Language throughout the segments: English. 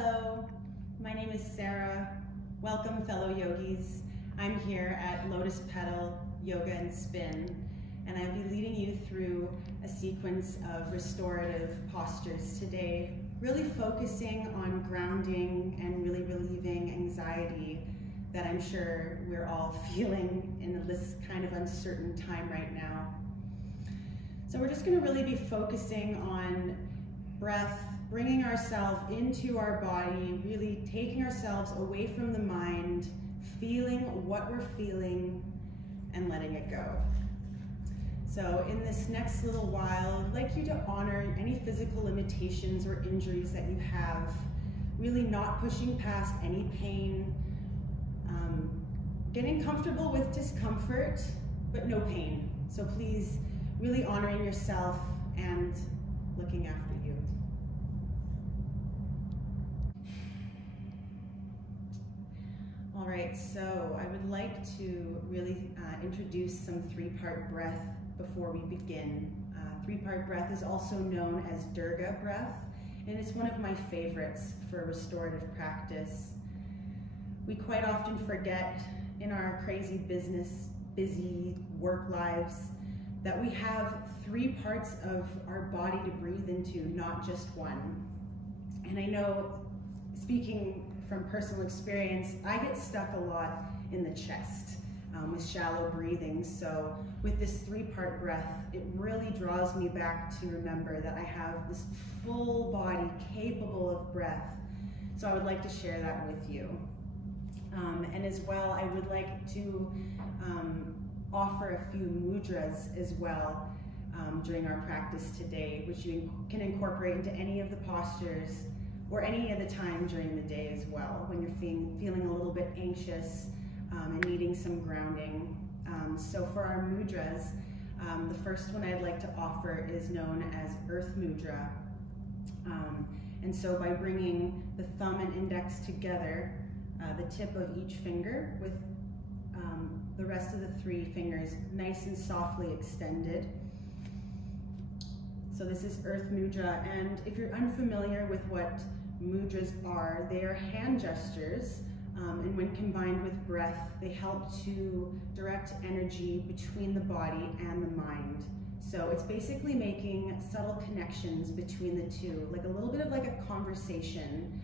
Hello, my name is Sarah. Welcome, fellow yogis. I'm here at LotusPedal Yoga and Spin, and I'll be leading you through a sequence of restorative postures today, really focusing on grounding and really relieving anxiety that I'm sure we're all feeling in this kind of uncertain time right now. So we're just going to really be focusing on breath, bringing ourselves into our body, really taking ourselves away from the mind, feeling what we're feeling and letting it go. So in this next little while, I'd like you to honor any physical limitations or injuries that you have, really not pushing past any pain, getting comfortable with discomfort, but no pain. So please, really honoring yourself and looking after you. All right, so I would like to really introduce some three-part breath before we begin. Three-part breath is also known as Durga breath, and it's one of my favorites for restorative practice. We quite often forget in our crazy busy work lives that we have three parts of our body to breathe into, not just one. And I know, speaking from personal experience, I get stuck a lot in the chest with shallow breathing. So with this three-part breath, it really draws me back to remember that I have this full body capable of breath. So I would like to share that with you. And as well, I would like to offer a few mudras as well during our practice today, which you can incorporate into any of the postures or any other time during the day as well, when you're feeling a little bit anxious and needing some grounding. So for our mudras, the first one I'd like to offer is known as Earth Mudra. And so by bringing the thumb and index together, the tip of each finger with the rest of the three fingers nice and softly extended. So this is Earth Mudra, and if you're unfamiliar with what mudras are, they are hand gestures, and when combined with breath, they help to direct energy between the body and the mind. So it's basically making subtle connections between the two, like a little bit of like a conversation.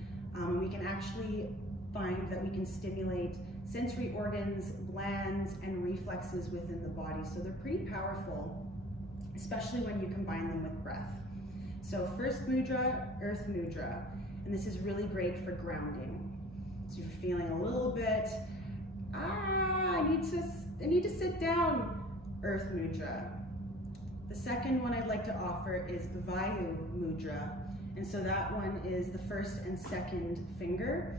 We can actually find that we can stimulate sensory organs, glands, and reflexes within the body. So they're pretty powerful, especially when you combine them with breath. So first mudra, Earth Mudra, and this is really great for grounding. So you're feeling a little bit, I need to sit down, Earth Mudra. The second one I'd like to offer is Vayu Mudra, and so that one is the first and second finger.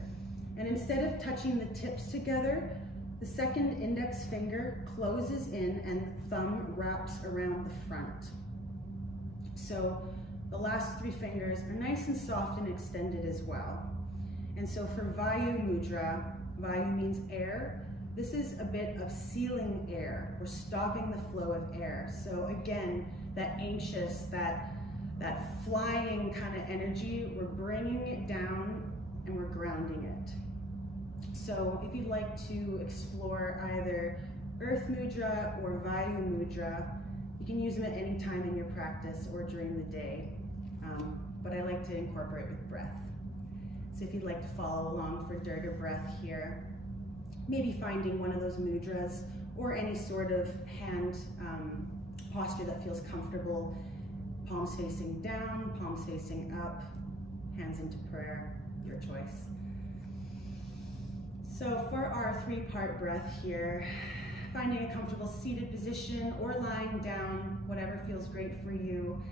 And instead of touching the tips together, the second index finger closes in and the thumb wraps around the front. So the last three fingers are nice and soft and extended as well. And so for Vayu Mudra, Vayu means air. This is a bit of sealing air. We're stopping the flow of air. So again, that anxious, that flying kind of energy, we're bringing it down and we're grounding it. So if you'd like to explore either Earth Mudra or Vayu Mudra, you can use them at any time in your practice or during the day, but I like to incorporate with breath. So if you'd like to follow along for Durga breath here, maybe finding one of those mudras or any sort of hand posture that feels comfortable, palms facing down, palms facing up, hands into prayer, your choice. So for our three-part breath here, finding a comfortable seated position or lying down, whatever feels great for you.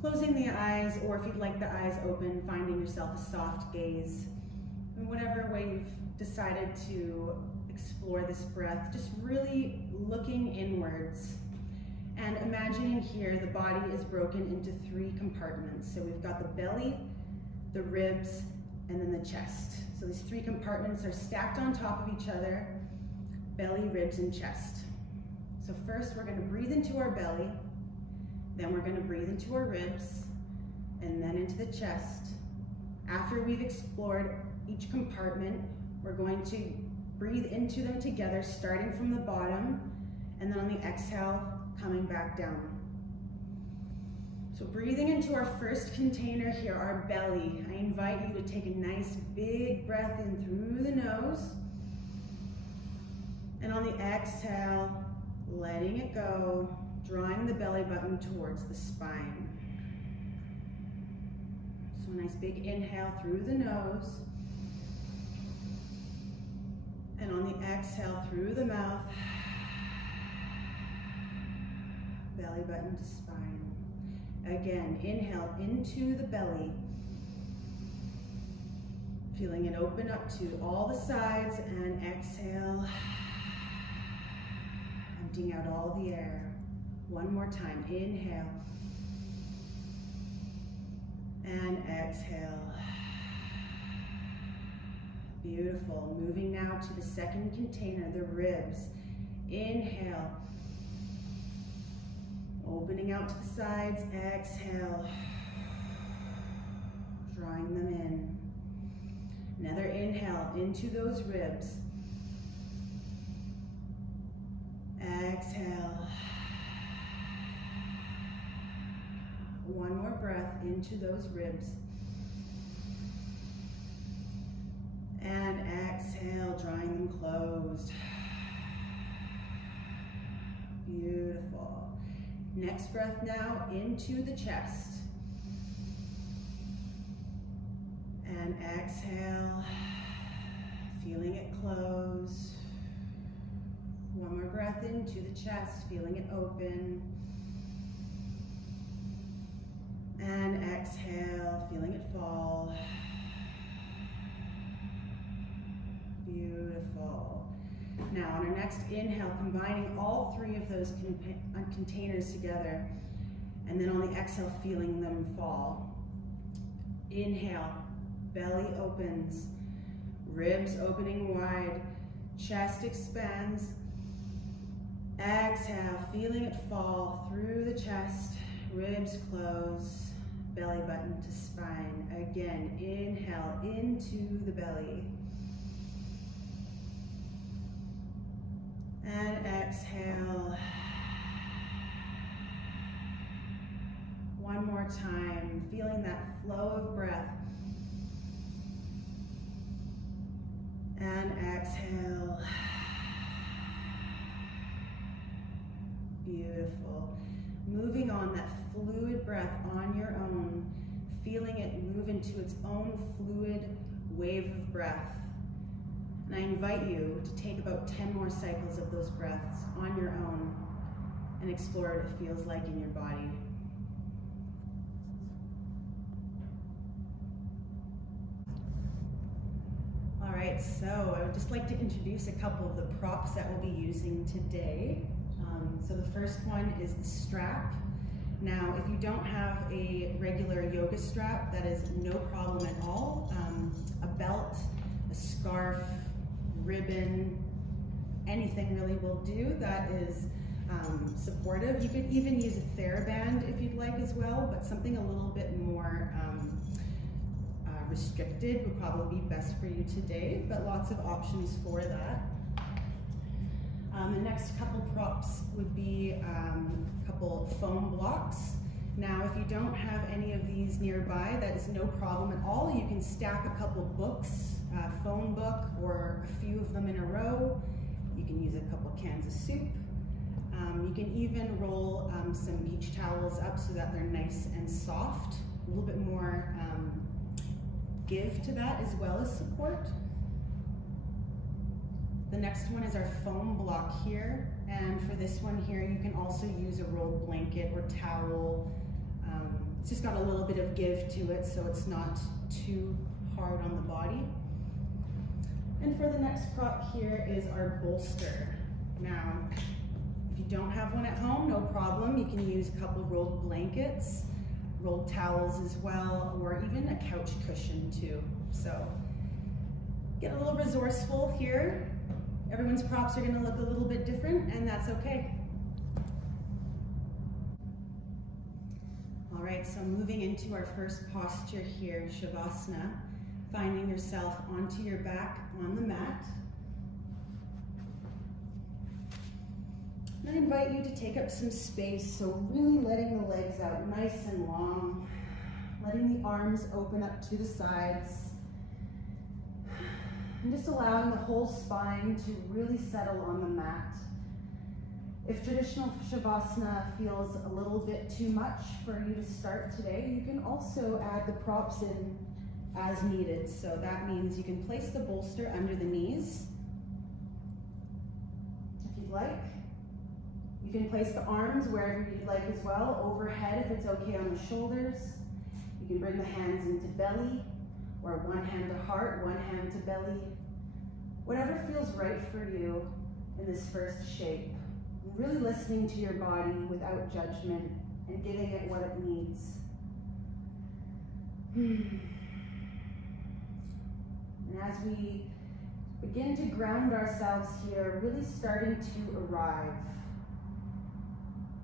Closing the eyes, or if you'd like the eyes open, finding yourself a soft gaze. In whatever way you've decided to explore this breath, just really looking inwards and imagining here the body is broken into three compartments. So we've got the belly, the ribs, and then the chest. So these three compartments are stacked on top of each other, belly, ribs, and chest. So first we're going to breathe into our belly, then we're going to breathe into our ribs, and then into the chest, After we've explored each compartment, we're going to breathe into them together, starting from the bottom, and then on the exhale, coming back down. So breathing into our first container here, our belly. I invite you to take a nice big breath in through the nose. And on the exhale, letting it go, drawing the belly button towards the spine. So a nice big inhale through the nose. And on the exhale through the mouth, belly button to spine. Again, inhale into the belly. Feeling it open up to all the sides, and exhale, emptying out all the air. One more time, inhale. And exhale. Beautiful. Moving now to the second container, the ribs. Inhale. Opening out to the sides, exhale. Drawing them in. Another inhale into those ribs. Exhale. One more breath into those ribs. And exhale, drawing them closed. Beautiful. Next breath now into the chest. And exhale, feeling it close. One more breath into the chest, feeling it open. And exhale, feeling it fall. Beautiful. Now on our next inhale, combining all three of those containers together, and then on the exhale, feeling them fall. Inhale, belly opens, ribs opening wide, chest expands. Exhale, feeling it fall through the chest, ribs close, belly button to spine. Again, inhale into the belly. And exhale. One more time, feeling that flow of breath. And exhale. Beautiful. Moving on, that fluid breath on your own, feeling it move into its own fluid wave of breath. And I invite you to take about 10 more cycles of those breaths on your own and explore what it feels like in your body. All right, so I would just like to introduce a couple of the props that we'll be using today. So the first one is the strap. Now, if you don't have a regular yoga strap, that is no problem at all. A belt, a scarf, ribbon, anything really will do that is supportive. You could even use a TheraBand if you'd like as well, but something a little bit more restricted would probably be best for you today, but lots of options for that. The next couple props would be a couple foam blocks. Now, if you don't have any of these nearby, that is no problem at all. You can stack a couple books, a phone book, or a few of them in a row. You can use a couple cans of soup. You can even roll some beach towels up so that they're nice and soft. A little bit more give to that as well as support. The next one is our foam block here, and for this one here you can also use a rolled blanket or towel. It's just got a little bit of give to it so it's not too hard on the body. And for the next prop here is our bolster. Now, if you don't have one at home, no problem. You can use a couple rolled blankets, rolled towels as well, or even a couch cushion too. So get a little resourceful here. Everyone's props are going to look a little bit different, and that's okay. All All right, so moving into our first posture here, Shavasana, finding yourself onto your back on the mat. And I invite you to take up some space, so really letting the legs out nice and long, letting the arms open up to the sides, and just allowing the whole spine to really settle on the mat. If traditional Shavasana feels a little bit too much for you to start today, you can also add the props in as needed. So that means you can place the bolster under the knees, if you'd like. You can place the arms wherever you'd like as well, overhead if it's okay on the shoulders. You can bring the hands into belly, or one hand to heart, one hand to belly. Whatever feels right for you in this first shape. Really listening to your body without judgment and giving it what it needs. And as we begin to ground ourselves here, really starting to arrive.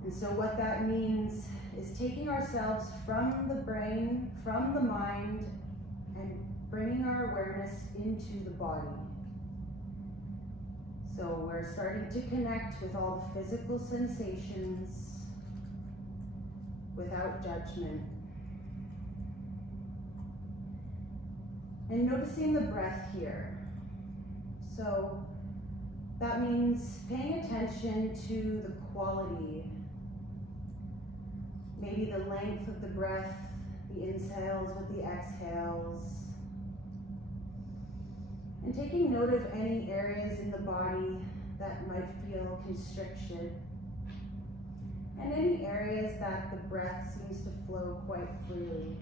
And so what that means is taking ourselves from the brain, from the mind, and bringing our awareness into the body. So we're starting to connect with all the physical sensations without judgment. And noticing the breath here. So that means paying attention to the quality, maybe the length of the breath, the inhales with the exhales, and taking note of any areas in the body that might feel constriction, and any areas that the breath seems to flow quite freely.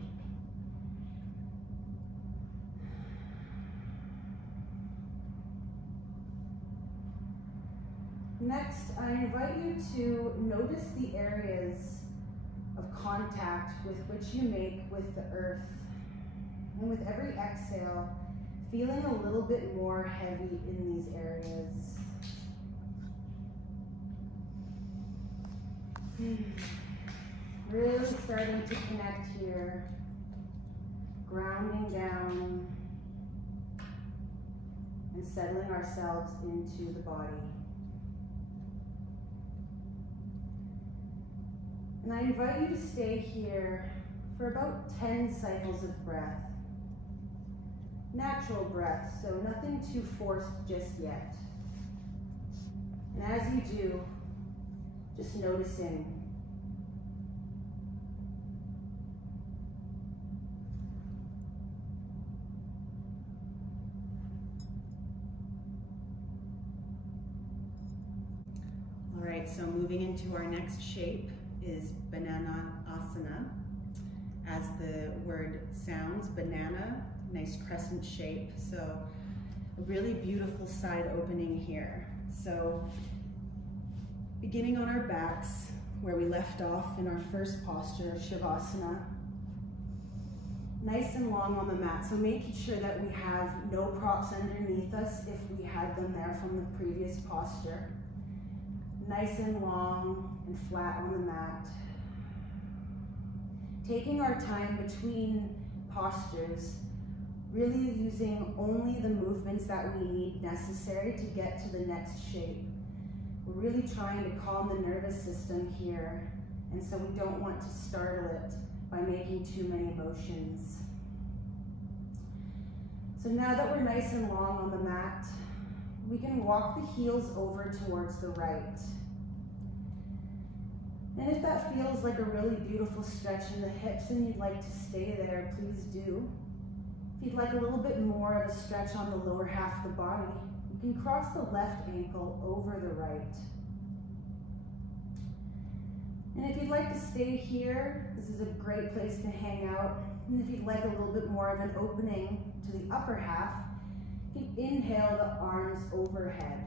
Next, I invite you to notice the areas of contact with which you make with the earth. And with every exhale, feeling a little bit more heavy in these areas. Really starting to connect here, grounding down and settling ourselves into the body. And I invite you to stay here for about 10 cycles of breath. Natural breath, so nothing too forced just yet. And as you do, just noticing. All right, so moving into our next shape is banana asana. As the word sounds, banana, nice crescent shape. So a really beautiful side opening here. So beginning on our backs, where we left off in our first posture of Shavasana, nice and long on the mat. So making sure that we have no props underneath us if we had them there from the previous posture. Nice and long and flat on the mat. Taking our time between postures, really using only the movements that we need necessary to get to the next shape. We're really trying to calm the nervous system here, and so we don't want to startle it by making too many motions. So now that we're nice and long on the mat, we can walk the heels over towards the right. And if that feels like a really beautiful stretch in the hips and you'd like to stay there, please do. If you'd like a little bit more of a stretch on the lower half of the body, you can cross the left ankle over the right. And if you'd like to stay here, this is a great place to hang out. And if you'd like a little bit more of an opening to the upper half, you can inhale the arms overhead.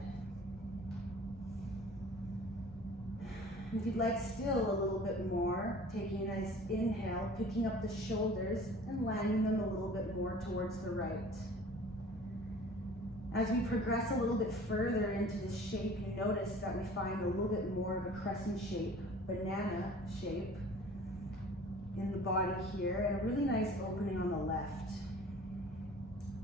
If you'd like still a little bit more, taking a nice inhale, picking up the shoulders and landing them a little bit more towards the right. As we progress a little bit further into this shape, you notice that we find a little bit more of a crescent shape, banana shape in the body here, and a really nice opening on the left.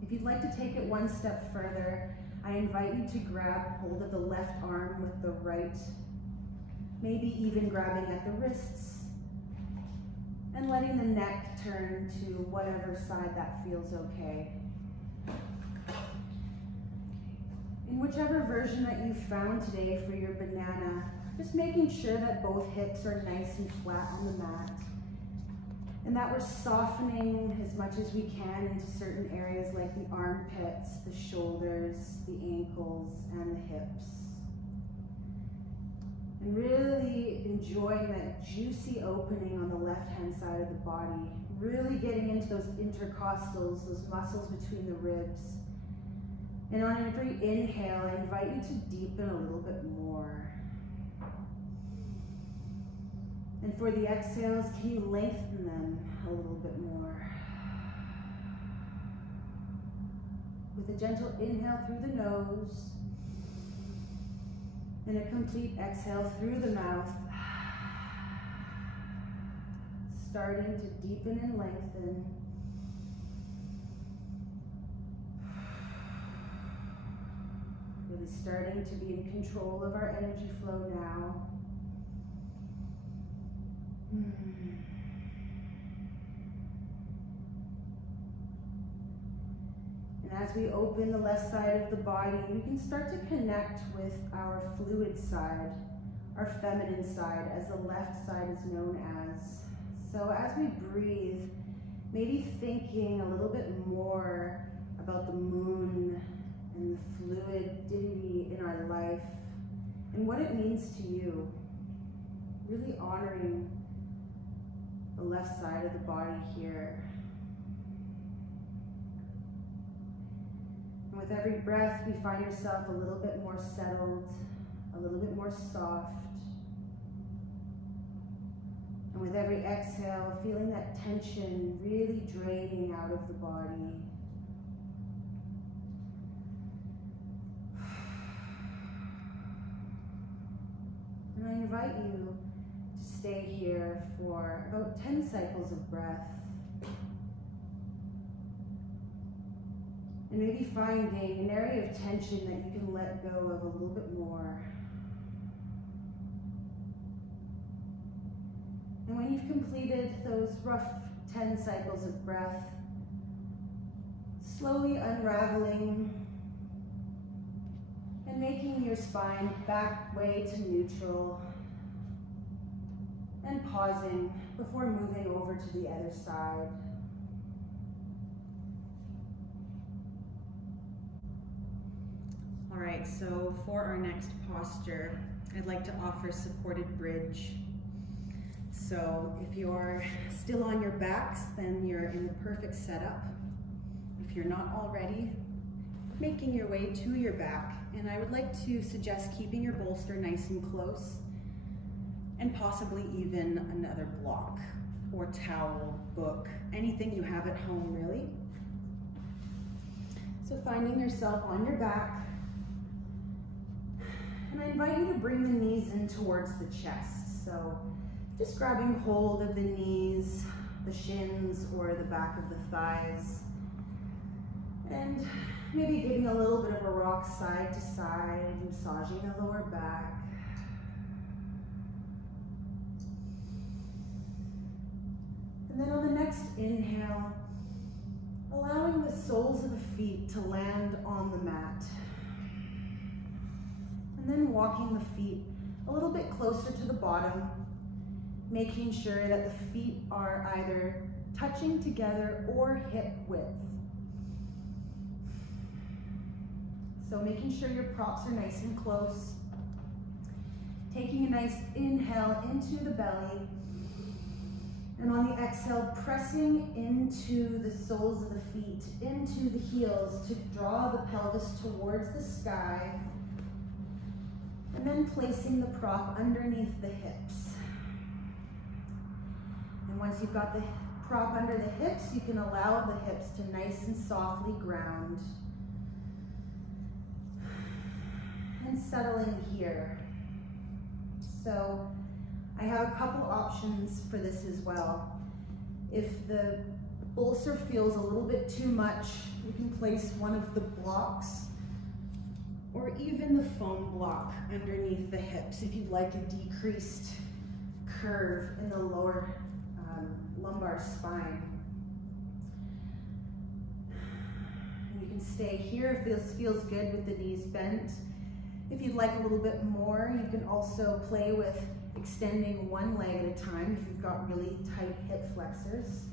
If you'd like to take it one step further, I invite you to grab hold of the left arm with the right, maybe even grabbing at the wrists, and letting the neck turn to whatever side that feels okay. In whichever version that you found today for your banana, just making sure that both hips are nice and flat on the mat, and that we're softening as much as we can into certain areas like the armpits, the shoulders, the ankles, and the hips. And really enjoying that juicy opening on the left-hand side of the body, really getting into those intercostals, those muscles between the ribs. And on every inhale, I invite you to deepen a little bit more. And for the exhales, can you lengthen them a little bit more? With a gentle inhale through the nose, and a complete exhale through the mouth, starting to deepen and lengthen. Really starting to be in control of our energy flow now. And as we open the left side of the body, we can start to connect with our fluid side, our feminine side, as the left side is known as. So as we breathe, maybe thinking a little bit more about the moon and the fluidity in our life and what it means to you. Really honoring the left side of the body here. And with every breath, we find yourself a little bit more settled, a little bit more soft. And with every exhale, feeling that tension really draining out of the body. And I invite you to stay here for about 10 cycles of breath. And maybe finding an area of tension that you can let go of a little bit more. And when you've completed those rough 10 cycles of breath, slowly unraveling and making your spine back way to neutral, and pausing before moving over to the other side. All right, so for our next posture, I'd like to offer supported bridge. So if you're still on your backs, then you're in the perfect setup. If you're not already, making your way to your back. And I would like to suggest keeping your bolster nice and close, and possibly even another block or towel, book, anything you have at home, really. So finding yourself on your back, and I invite you to bring the knees in towards the chest. So just grabbing hold of the knees, the shins, or the back of the thighs, and maybe giving a little bit of a rock side to side, massaging the lower back. And then on the next inhale, allowing the soles of the feet to land on the mat. And then walking the feet a little bit closer to the bottom, making sure that the feet are either touching together or hip width. So making sure your props are nice and close. Taking a nice inhale into the belly. And on the exhale, pressing into the soles of the feet, into the heels to draw the pelvis towards the sky. And then placing the prop underneath the hips. And once you've got the prop under the hips, you can allow the hips to nice and softly ground. And settling here. So I have a couple options for this as well. If the bolster feels a little bit too much, you can place one of the blocks or even the foam block underneath the hips if you'd like a decreased curve in the lower lumbar spine. And you can stay here if this feels good with the knees bent. If you'd like a little bit more, you can also play with extending one leg at a time if you've got really tight hip flexors.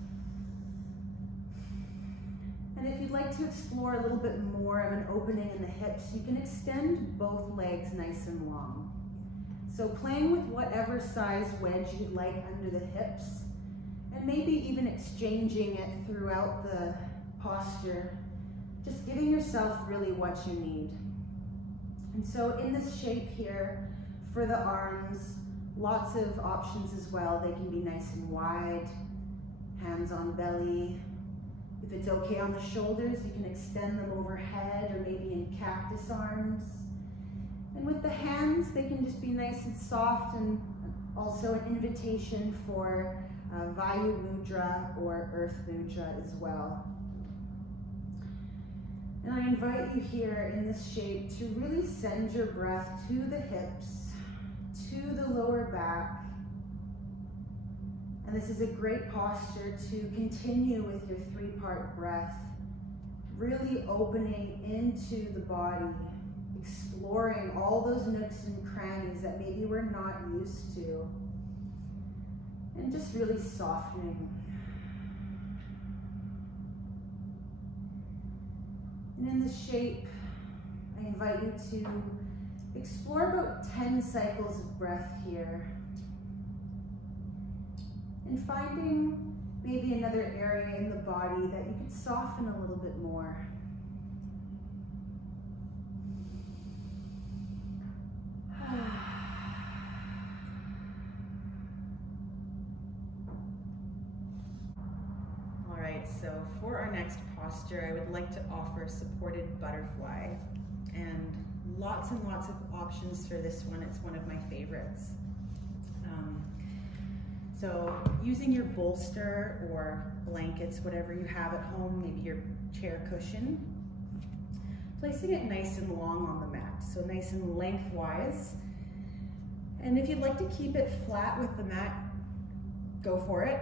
And if you'd like to explore a little bit more of an opening in the hips, you can extend both legs nice and long. So playing with whatever size wedge you'd like under the hips, and maybe even exchanging it throughout the posture, just giving yourself really what you need. And so in this shape here, for the arms, lots of options as well. They can be nice and wide, hands on belly. If it's okay on the shoulders, you can extend them overhead or maybe in cactus arms. And with the hands, they can just be nice and soft, and also an invitation for Vayu Mudra or Earth Mudra as well. And I invite you here in this shape to really send your breath to the hips, to the lower back. And this is a great posture to continue with your three-part breath, really opening into the body, exploring all those nooks and crannies that maybe we're not used to, and just really softening. And in this shape, I invite you to explore about 10 cycles of breath here, and finding maybe another area in the body that you could soften a little bit more. All right, so for our next posture, I would like to offer supported butterfly, and lots of options for this one. It's one of my favorites. So using your bolster or blankets, whatever you have at home, maybe your chair cushion, placing it nice and long on the mat, so nice and lengthwise. And if you'd like to keep it flat with the mat, go for it.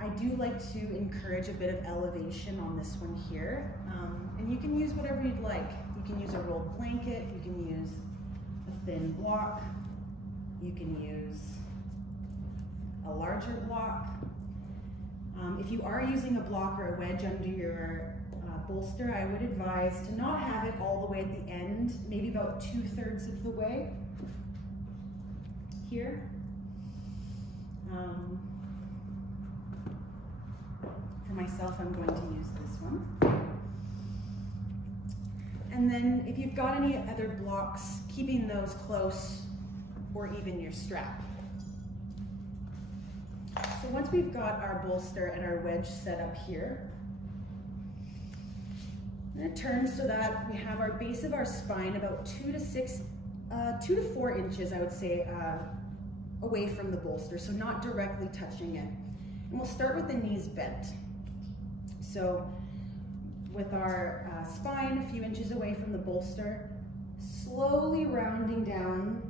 I do like to encourage a bit of elevation on this one here. And you can use whatever you'd like. You can use a rolled blanket, you can use a thin block, you can use a larger block. If you are using a block or a wedge under your bolster, I would advise to not have it all the way at the end, maybe about 2/3 of the way here. For myself, I'm going to use this one. And then if you've got any other blocks, keeping those close, or even your strap. So once we've got our bolster and our wedge set up here, I'm going to turn so that we have our base of our spine about 2 to 4 inches, I would say, away from the bolster, so not directly touching it. And we'll start with the knees bent. So with our spine a few inches away from the bolster, slowly rounding down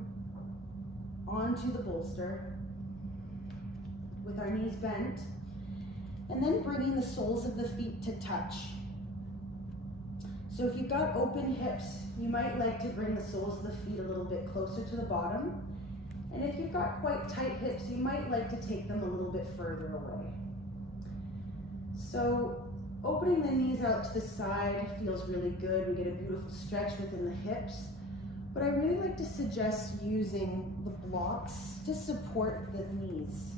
onto the bolster with our knees bent, and then bringing the soles of the feet to touch. So if you've got open hips, you might like to bring the soles of the feet a little bit closer to the bottom. And if you've got quite tight hips, you might like to take them a little bit further away. So opening the knees out to the side feels really good. We get a beautiful stretch within the hips. But I really like to suggest using the blocks to support the knees.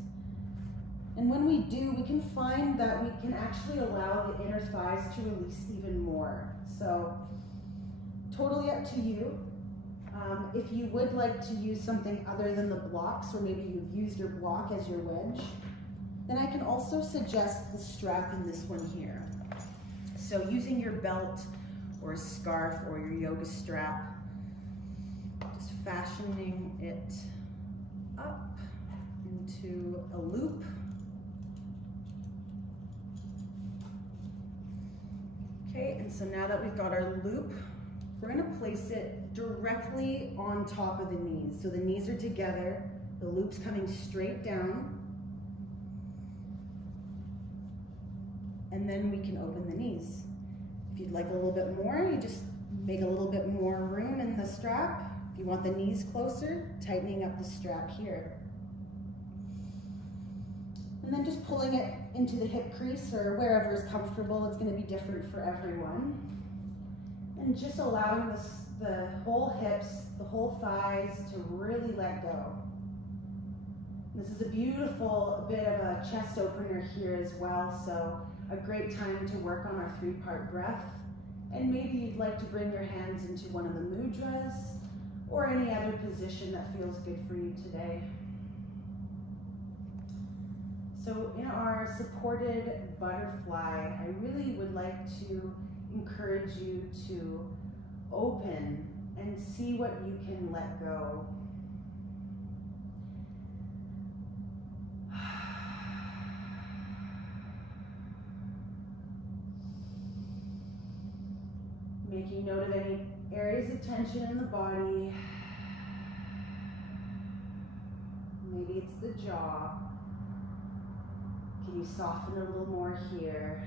And when we do, we can find that we can actually allow the inner thighs to release even more. So totally up to you. If you would like to use something other than the blocks, or maybe you've used your block as your wedge, then I can also suggest the strap in this one here. So using your belt or a scarf or your yoga strap, just fashioning it up into a loop. Okay, and so now that we've got our loop, we're going to place it directly on top of the knees. So the knees are together, the loop's coming straight down, and then we can open the knees. If you'd like a little bit more, you just make a little bit more room in the strap. If you want the knees closer, tightening up the strap here. And then just pulling it into the hip crease or wherever is comfortable. It's going to be different for everyone. And just allowing the whole hips, the whole thighs to really let go. This is a beautiful bit of a chest opener here as well, so a great time to work on our 3-part breath. And maybe you'd like to bring your hands into one of the mudras or any other position that feels good for you today. So in our supported butterfly, I really would like to encourage you to open and see what you can let go. Making note of any areas of tension in the body. Maybe it's the jaw. Can you soften a little more here?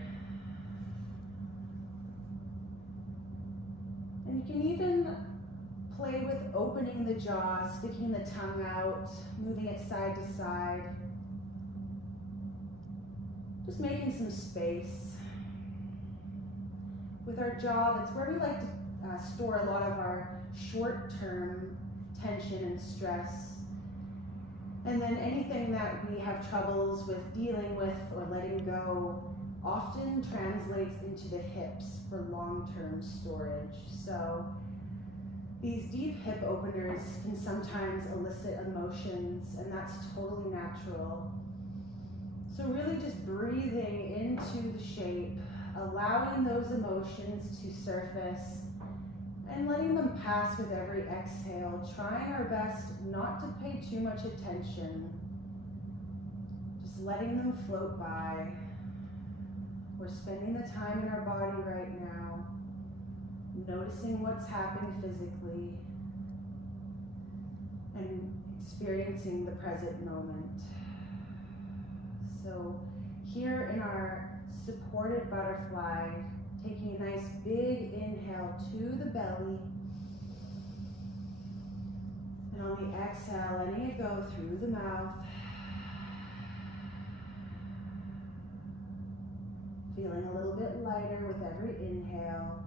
And you can even play with opening the jaw, sticking the tongue out, moving it side to side. Just making some space. With our jaw, that's where we like to store a lot of our short-term tension and stress. And then anything that we have troubles with dealing with or letting go often translates into the hips for long-term storage. So these deep hip openers can sometimes elicit emotions, and that's totally natural. So really just breathing into the shape, allowing those emotions to surface and letting them pass with every exhale, trying our best not to pay too much attention, just letting them float by. We're spending the time in our body right now, noticing what's happening physically and experiencing the present moment. So here in our supported butterfly, taking a nice big inhale to the belly, and on the exhale, letting it go through the mouth. Feeling a little bit lighter with every inhale,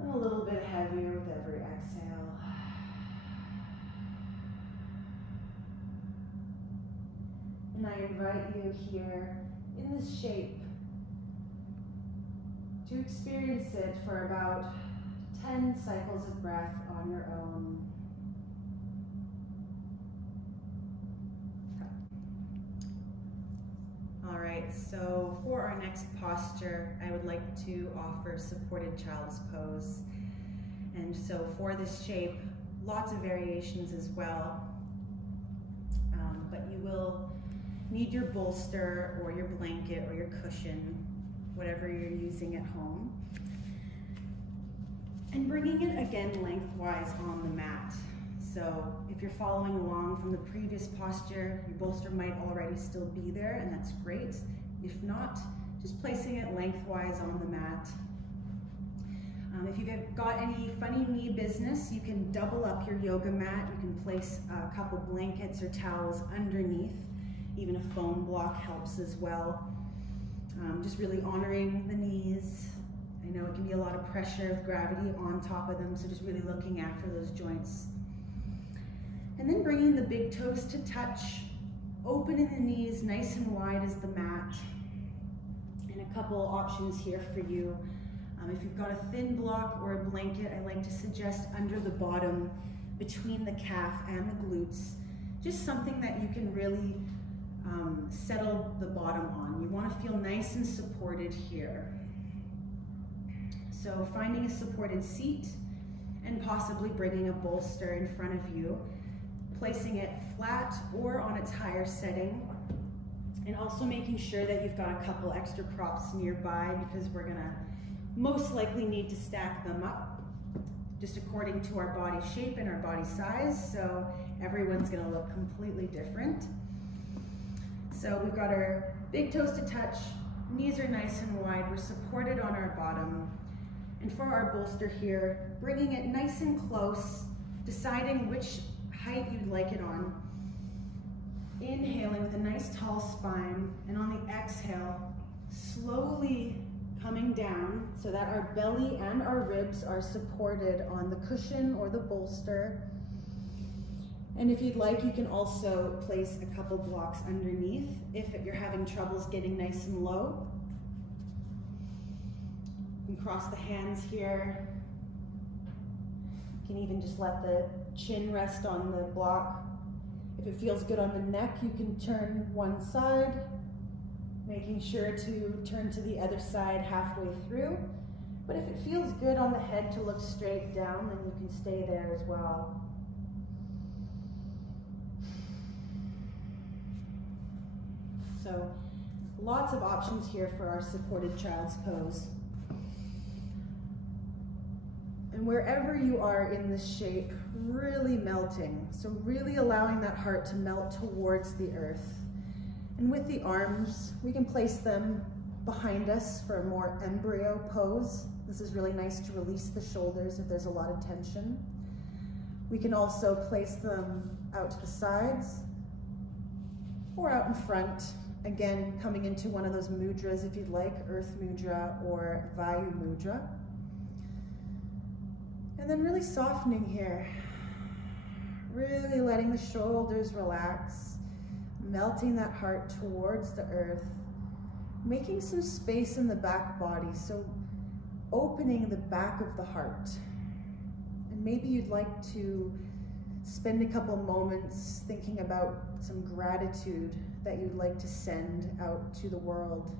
and a little bit heavier with every exhale. And I invite you here in this shape to experience it for about 10 cycles of breath on your own. All right, so for our next posture, I would like to offer supported child's pose. And so for this shape, lots of variations as well, but you will need your bolster or your blanket or your cushion, whatever you're using at home. And bringing it again lengthwise on the mat. So if you're following along from the previous posture, your bolster might already still be there, and that's great. If not, just placing it lengthwise on the mat. If you've got any funny knee business, you can double up your yoga mat. You can place a couple blankets or towels underneath. Even a foam block helps as well. Just really honoring the knees. I know it can be a lot of pressure with gravity on top of them, so just really looking after those joints. And then bringing the big toes to touch, opening the knees nice and wide as the mat. And a couple options here for you. If you've got a thin block or a blanket, I like to suggest under the bottom, between the calf and the glutes, just something that you can really settle the bottom on. You want to feel nice and supported here. So finding a supported seat and possibly bringing a bolster in front of you, placing it flat or on its higher setting, And also making sure that you've got a couple extra props nearby, because we're gonna most likely need to stack them up just according to our body shape and our body size. So everyone's gonna look completely different. So we've got our big toes to touch, knees are nice and wide, we're supported on our bottom. And for our bolster here, bringing it nice and close, deciding which height you'd like it on. Inhaling with a nice tall spine, and on the exhale, slowly coming down so that our belly and our ribs are supported on the cushion or the bolster. And if you'd like, you can also place a couple blocks underneath if you're having troubles getting nice and low. You can cross the hands here. You can even just let the chin rest on the block. If it feels good on the neck, you can turn one side, making sure to turn to the other side halfway through. But if it feels good on the head to look straight down, then you can stay there as well. So lots of options here for our supported child's pose. And wherever you are in this shape, really melting. So really allowing that heart to melt towards the earth. And with the arms, we can place them behind us for a more embryo pose. This is really nice to release the shoulders if there's a lot of tension. We can also place them out to the sides or out in front. Again, coming into one of those mudras if you'd like, Earth Mudra or Vayu Mudra. And then really softening here. Really letting the shoulders relax, melting that heart towards the earth, making some space in the back body, so opening the back of the heart. And maybe you'd like to spend a couple moments thinking about some gratitude that you'd like to send out to the world.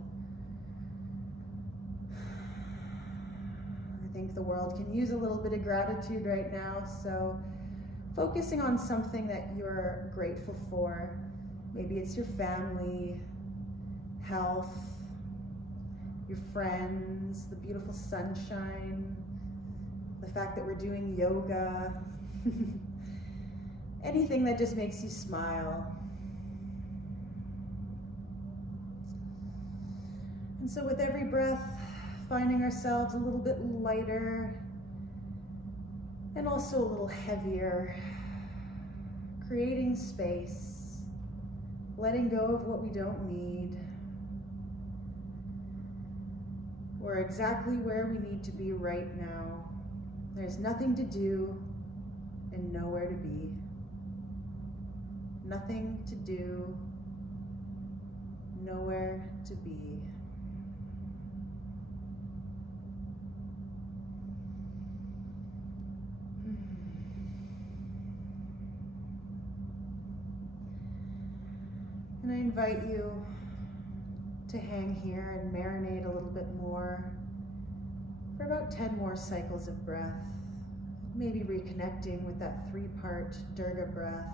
I think the world can use a little bit of gratitude right now, so focusing on something that you're grateful for. Maybe it's your family, health, your friends, the beautiful sunshine, the fact that we're doing yoga, anything that just makes you smile. And so with every breath, finding ourselves a little bit lighter and also a little heavier, creating space, letting go of what we don't need. We're exactly where we need to be right now. There's nothing to do and nowhere to be. Nothing to do, nowhere to be. And I invite you to hang here and marinate a little bit more for about 10 more cycles of breath. Maybe reconnecting with that 3-part Durga breath.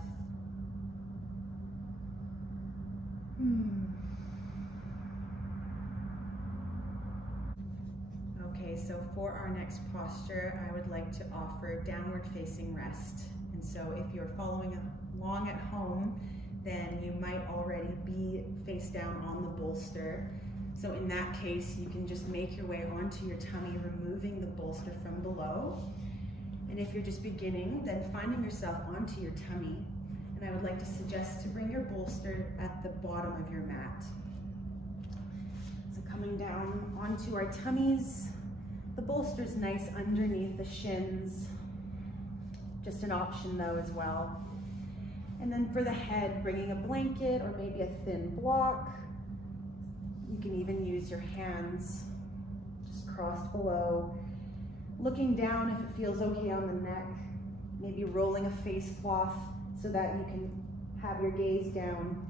Okay, so for our next posture, I would like to offer downward facing rest. And so if you're following along at home, then you might already be face down on the bolster. So in that case, you can just make your way onto your tummy, removing the bolster from below. And if you're just beginning, then finding yourself onto your tummy. And I would like to suggest to bring your bolster at the bottom of your mat. So coming down onto our tummies, the bolster's nice underneath the shins. Just an option though as well. And then for the head, bringing a blanket or maybe a thin block. You can even use your hands just crossed below. Looking down if it feels okay on the neck. Maybe rolling a face cloth so that you can have your gaze down.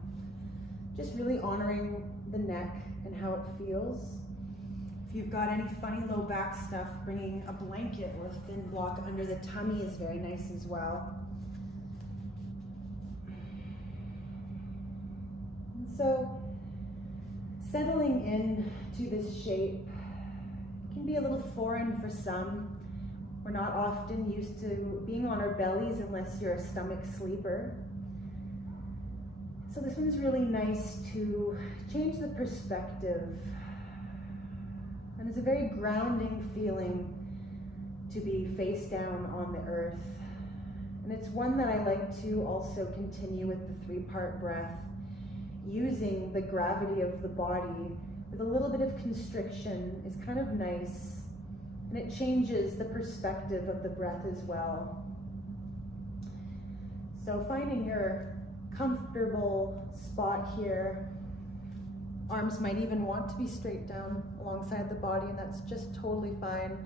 Just really honoring the neck and how it feels. If you've got any funny low back stuff, bringing a blanket or a thin block under the tummy is very nice as well. So Settling in to this shape can be a little foreign for some. We're not often used to being on our bellies unless you're a stomach sleeper. So this one's really nice to change the perspective. And it's a very grounding feeling to be face down on the earth. And it's one that I like to also continue with the 3-part breath, using the gravity of the body with a little bit of constriction is kind of nice. And it changes the perspective of the breath as well. So finding your comfortable spot here. Arms might even want to be straight down alongside the body, and that's just totally fine.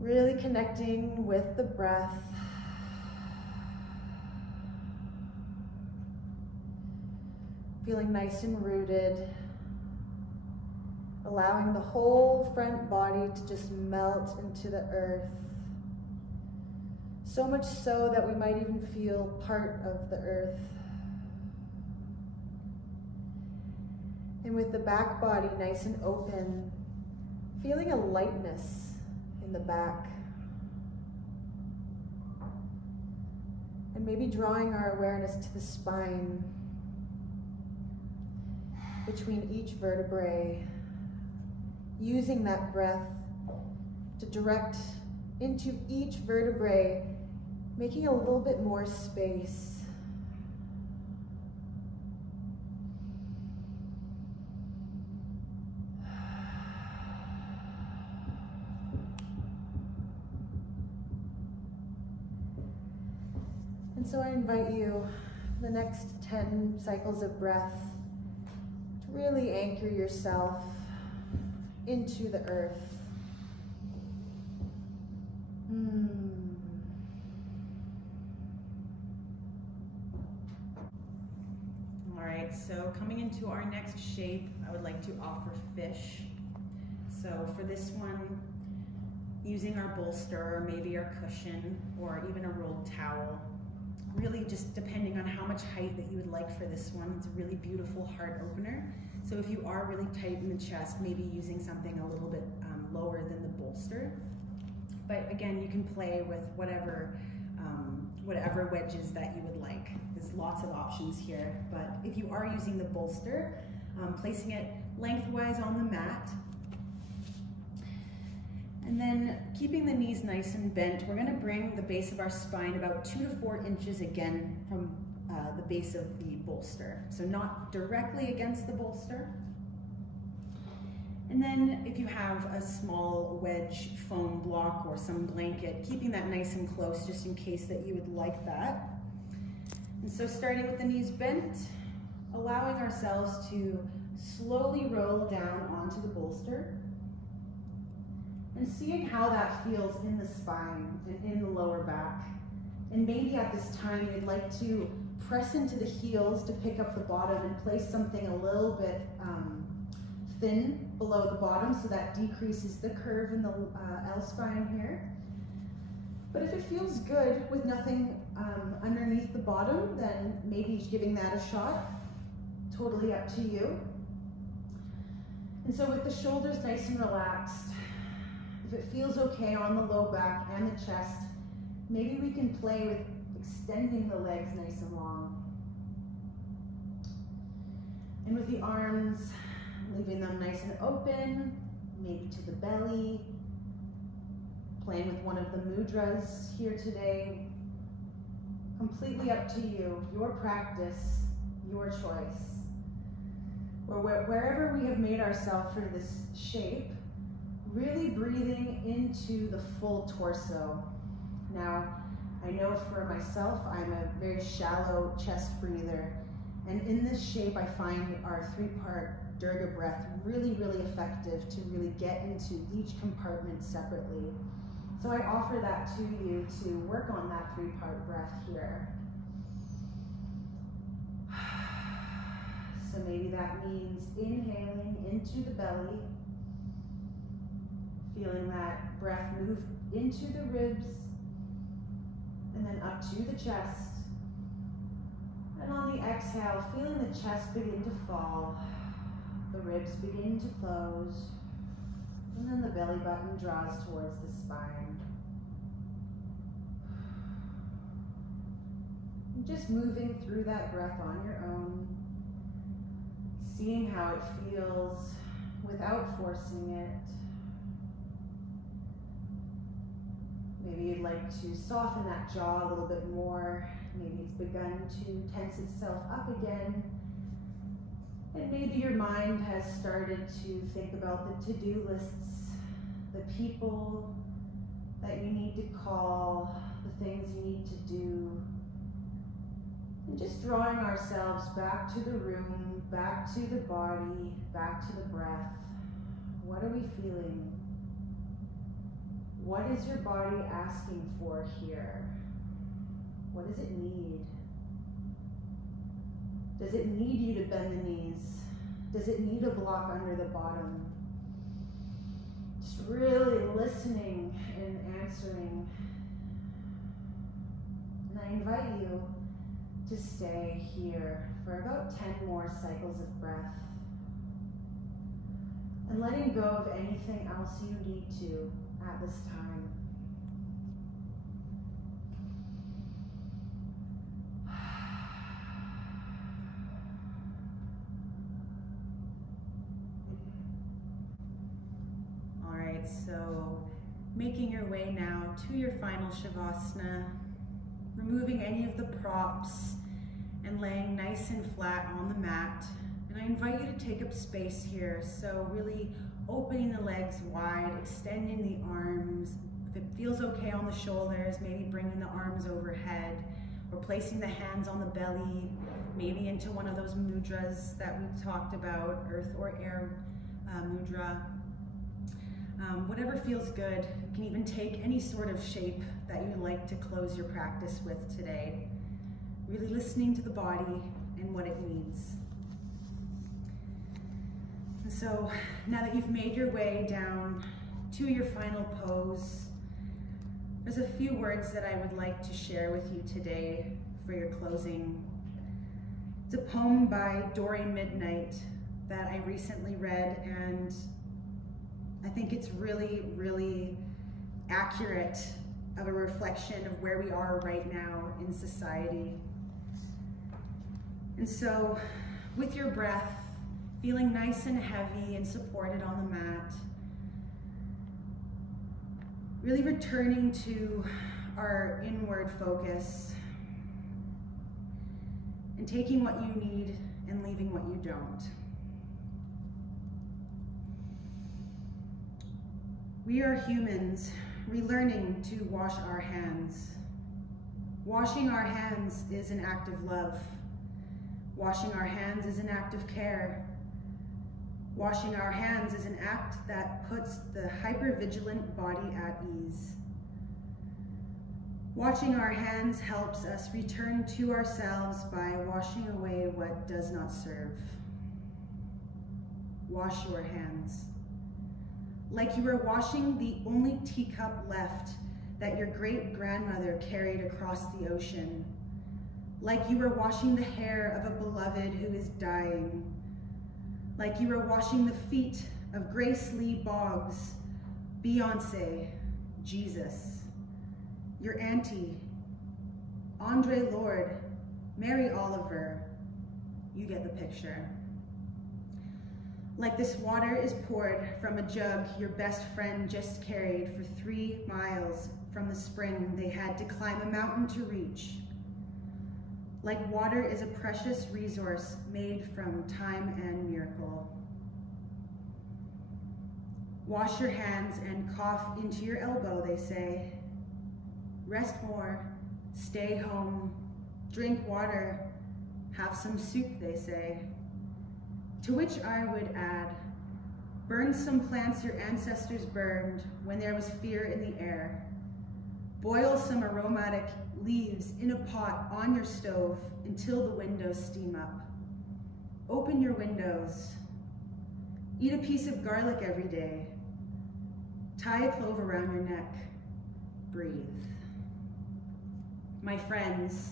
Really connecting with the breath. Feeling nice and rooted. Allowing the whole front body to just melt into the earth. So much so that we might even feel part of the earth. And with the back body nice and open, feeling a lightness in the back. And maybe drawing our awareness to the spine between each vertebrae, using that breath to direct into each vertebrae, making a little bit more space. And so I invite you, for the next 10 cycles of breath, to really anchor yourself into the earth. All right, so coming into our next shape, I would like to offer fish. So for this one, using our bolster, or maybe our cushion, or even a rolled towel. Really just depending on how much height that you would like for this one. It's a really beautiful heart opener. So if you are really tight in the chest, maybe using something a little bit lower than the bolster. But again, you can play with whatever wedges that you would like. There's lots of options here. But if you are using the bolster, placing it lengthwise on the mat, and then keeping the knees nice and bent, we're gonna bring the base of our spine about 2 to 4 inches again from the base of the bolster. So not directly against the bolster. And then if you have a small wedge foam block or some blanket, keeping that nice and close just in case that you would like that. And so starting with the knees bent, allowing ourselves to slowly roll down onto the bolster, and seeing how that feels in the spine and in the lower back. And maybe at this time you'd like to press into the heels to pick up the bottom and place something a little bit thin below the bottom, so that decreases the curve in the L-spine here. But if it feels good with nothing underneath the bottom, then maybe giving that a shot. Totally up to you. And so with the shoulders nice and relaxed, if it feels okay on the low back and the chest, maybe we can play with extending the legs nice and long. And with the arms, leaving them nice and open, maybe to the belly. Playing with one of the mudras here today. Completely up to you, your practice, your choice. Or wherever we have made ourselves for this shape, really breathing into the full torso. Now, I know for myself, I'm a very shallow chest breather. And in this shape, I find our 3-part Durga breath really, really effective to really get into each compartment separately. So I offer that to you to work on that 3-part breath here. So maybe that means inhaling into the belly, feeling that breath move into the ribs, and then up to the chest. And on the exhale, feeling the chest begin to fall. The ribs begin to close, and then the belly button draws towards the spine. And just moving through that breath on your own, seeing how it feels without forcing it. Maybe you'd like to soften that jaw a little bit more. Maybe it's begun to tense itself up again. And maybe your mind has started to think about the to-do lists, the people that you need to call, the things you need to do. And just drawing ourselves back to the room, back to the body, back to the breath. What are we feeling? What is your body asking for here? What does it need? Does it need you to bend the knees? Does it need a block under the bottom? Just really listening and answering. And I invite you to stay here for about 10 more cycles of breath. And letting go of anything else you need to at this time. All right, so making your way now to your final Shavasana, removing any of the props and laying nice and flat on the mat. And I invite you to take up space here, so really opening the legs wide, extending the arms. If it feels okay on the shoulders, maybe bringing the arms overhead, or placing the hands on the belly, maybe into one of those mudras that we talked about, earth or air mudra. Whatever feels good. You can even take any sort of shape that you'd like to close your practice with today. Really listening to the body and what it needs. And so now that you've made your way down to your final pose, there's a few words that I would like to share with you today for your closing. It's a poem by Dory Midnight that I recently read, and I think it's really, really accurate of a reflection of where we are right now in society. And so, with your breath, feeling nice and heavy and supported on the mat, really returning to our inward focus and taking what you need and leaving what you don't. We are humans relearning to wash our hands. Washing our hands is an act of love. Washing our hands is an act of care. Washing our hands is an act that puts the hypervigilant body at ease. Washing our hands helps us return to ourselves by washing away what does not serve. Wash your hands. Like you are washing the only teacup left that your great-grandmother carried across the ocean. Like you are washing the hair of a beloved who is dying. Like you are washing the feet of Grace Lee Boggs, Beyonce, Jesus, your auntie, Andre Lorde, Mary Oliver. You get the picture. Like this water is poured from a jug your best friend just carried for 3 miles from the spring they had to climb a mountain to reach. Like water is a precious resource made from time and miracle. Wash your hands and cough into your elbow, they say. Rest more, stay home, drink water, have some soup, they say. To which I would add, burn some plants your ancestors burned when there was fear in the air. Boil some aromatic leaves in a pot on your stove until the windows steam up. Open your windows. Eat a piece of garlic every day. Tie a clove around your neck. Breathe. My friends,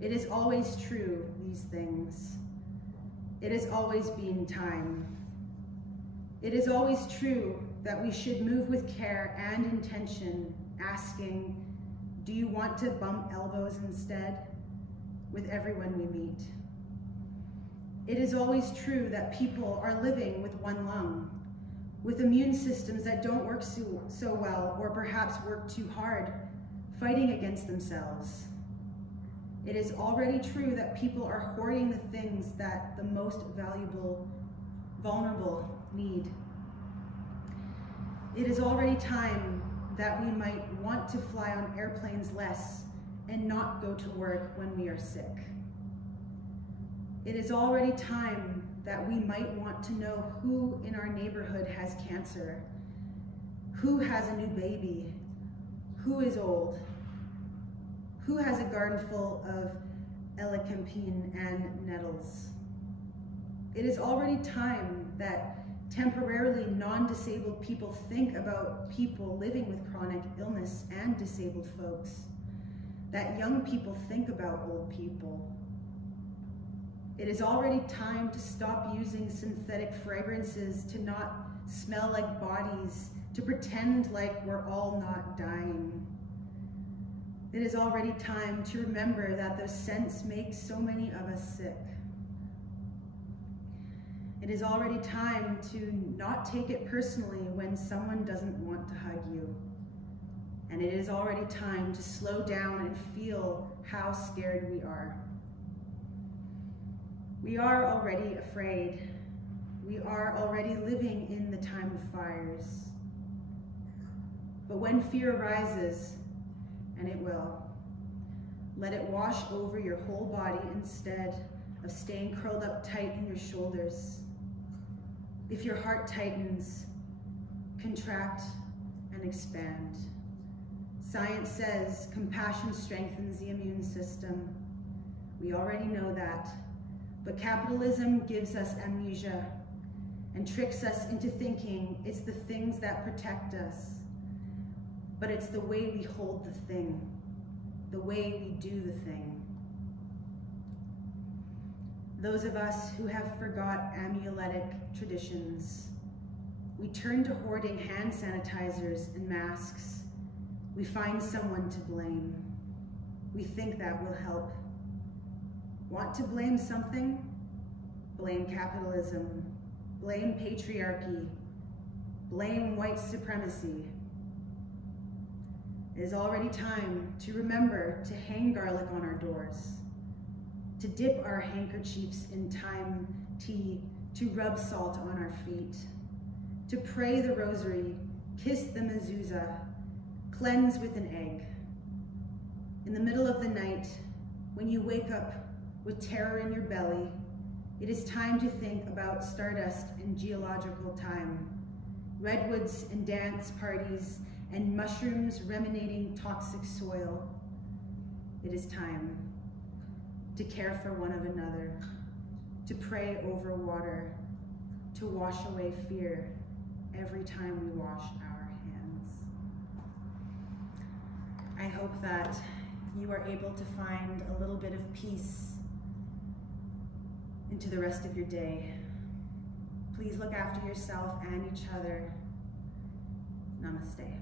it is always true, these things. It has always been time. It is always true that we should move with care and intention, asking, do you want to bump elbows instead? With everyone we meet. It is always true that people are living with one lung, with immune systems that don't work so well, or perhaps work too hard, fighting against themselves. It is already true that people are hoarding the things that the most vulnerable need. It is already time that we might want to fly on airplanes less and not go to work when we are sick. It is already time that we might want to know who in our neighborhood has cancer, who has a new baby, who is old, who has a garden full of elecampane and nettles. It is already time that temporarily non-disabled people think about people living with chronic illness and disabled folks, that young people think about old people. It is already time to stop using synthetic fragrances to not smell like bodies, to pretend like we're all not dying. It is already time to remember that those scents make so many of us sick. It is already time to not take it personally when someone doesn't want to hug you. And it is already time to slow down and feel how scared we are. We are already afraid. We are already living in the time of fires. But when fear arises, and it will, let it wash over your whole body instead of staying curled up tight in your shoulders. If your heart tightens, contract and expand. Science says compassion strengthens the immune system. We already know that. But capitalism gives us amnesia and tricks us into thinking it's the things that protect us. But it's the way we hold the thing, the way we do the thing. Those of us who have forgot amuletic traditions, we turn to hoarding hand sanitizers and masks. We find someone to blame. We think that will help. Want to blame something? Blame capitalism. Blame patriarchy. Blame white supremacy. It is already time to remember to hang garlic on our doors, to dip our handkerchiefs in thyme tea, to rub salt on our feet, to pray the rosary, kiss the mezuzah, cleanse with an egg. In the middle of the night, when you wake up with terror in your belly, it is time to think about stardust and geological time, redwoods and dance parties, and mushrooms remediating toxic soil. It is time to care for one another, to pray over water, to wash away fear every time we wash our hands. I hope that you are able to find a little bit of peace into the rest of your day. Please look after yourself and each other. Namaste.